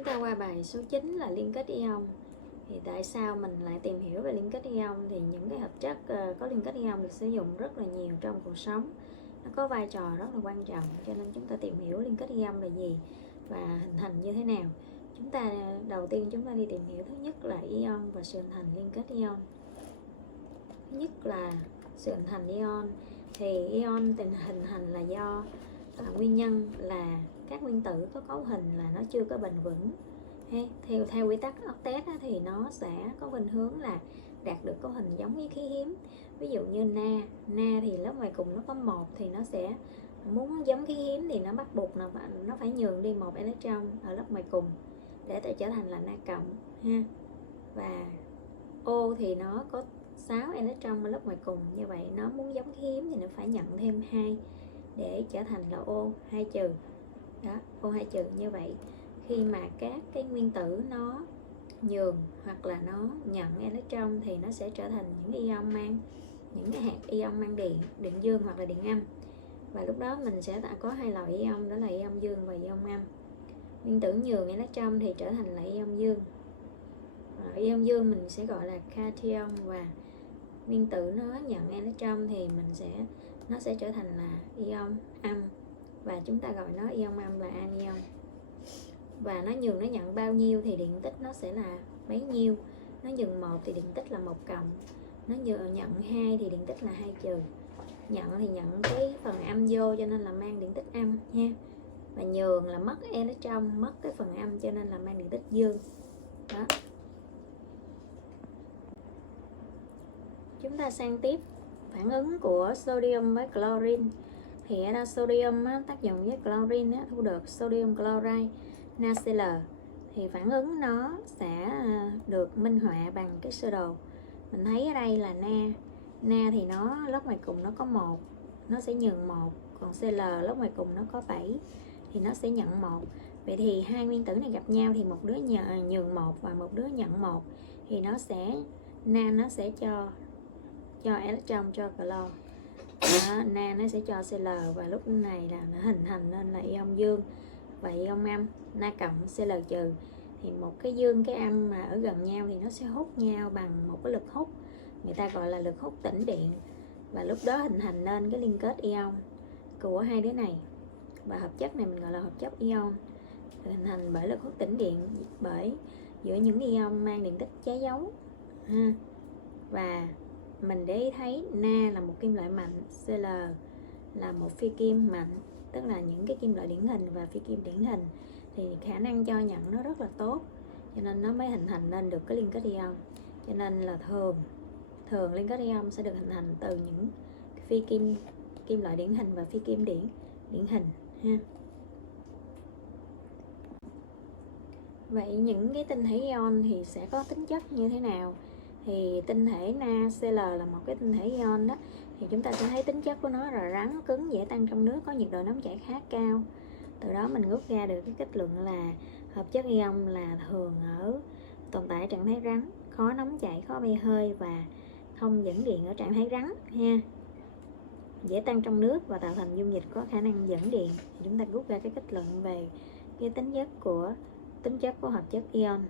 Chúng ta qua bài số 9 là liên kết ion. Thì tại sao mình lại tìm hiểu về liên kết ion? Thì những cái hợp chất có liên kết ion được sử dụng rất là nhiều trong cuộc sống. Nó có vai trò rất là quan trọng, cho nên chúng ta tìm hiểu liên kết ion là gì và hình thành như thế nào. Đầu tiên chúng ta đi tìm hiểu thứ nhất là ion và sự hình thành liên kết ion. Thứ nhất là sự hình thành ion. Thì ion hình thành là do nguyên nhân là các nguyên tử có cấu hình là nó chưa có bền vững. Theo quy tắc octet thì nó sẽ có khuynh hướng là đạt được cấu hình giống với khí hiếm. Ví dụ như na thì lớp ngoài cùng nó có 1 thì nó sẽ muốn giống khí hiếm thì nó bắt buộc là nó phải nhường đi 1 electron ở lớp ngoài cùng để trở thành là na cộng ha. Và O thì nó có 6 electron ở lớp ngoài cùng, như vậy nó muốn giống khí hiếm thì nó phải nhận thêm 2 để trở thành là O2 trừ. Đó, O2 trừ. Như vậy khi mà các cái nguyên tử nó nhường hoặc là nó nhận electron thì nó sẽ trở thành những ion mang những cái hạt ion mang điện dương hoặc là điện âm. Và lúc đó mình sẽ có hai loại ion, đó là ion dương và ion âm. Nguyên tử nhường electron thì trở thành là ion dương. Ion dương mình sẽ gọi là cation, và nguyên tử nó nhận electron thì nó sẽ trở thành là ion âm, và chúng ta gọi nó ion âm là anion. Và nó nhận bao nhiêu thì điện tích nó sẽ là bấy nhiêu. Nó nhường 1 thì điện tích là 1 cộng, nó nhận 2 thì điện tích là 2 trừ. Nhận thì nhận cái phần âm vô cho nên là mang điện tích âm nha. Và nhường là mất electron, mất cái phần âm cho nên là mang điện tích dương. Đó. Chúng ta sang tiếp phản ứng của sodium với chlorine. Thì ở đây sodium tác dụng với chlorine thu được sodium chloride NaCl. Thì phản ứng nó sẽ được minh họa bằng cái sơ đồ. Mình thấy ở đây là na thì nó lớp ngoài cùng nó có 1, nó sẽ nhường 1, còn Cl lớp ngoài cùng nó có 7 thì nó sẽ nhận 1. Vậy thì hai nguyên tử này gặp nhau thì một đứa nhường 1 và một đứa nhận 1 thì nó sẽ cho electron cho clo. Na nó sẽ cho Cl, và lúc này là nó hình thành nên là ion dương và ion âm na cộng Cl trừ. Thì một cái dương cái âm mà ở gần nhau thì nó sẽ hút nhau bằng một cái lực hút, người ta gọi là lực hút tĩnh điện, và lúc đó hình thành nên cái liên kết ion của hai đứa này. Và hợp chất này mình gọi là hợp chất ion, hình thành bởi lực hút tĩnh điện bởi giữa những ion mang điện tích trái dấu ha. Và mình để ý thấy na là một kim loại mạnh, Cl là một phi kim mạnh, tức là những cái kim loại điển hình và phi kim điển hình thì khả năng cho nhận nó rất là tốt, cho nên nó mới hình thành nên được cái liên kết ion. Cho nên là thường liên kết ion sẽ được hình thành từ những phi kim loại điển hình và phi kim điển hình ha. Vậy những cái tinh thể ion thì sẽ có tính chất như thế nào? Thì tinh thể NaCl là một cái tinh thể ion đó, thì chúng ta sẽ thấy tính chất của nó là rắn, cứng, dễ tăng trong nước, có nhiệt độ nóng chảy khá cao. Từ đó mình rút ra được cái kết luận là hợp chất ion là thường tồn tại ở trạng thái rắn, khó nóng chảy, khó bay hơi và không dẫn điện ở trạng thái rắn ha. Dễ tăng trong nước và tạo thành dung dịch có khả năng dẫn điện. Thì chúng ta rút ra cái kết luận về cái tính chất của hợp chất ion.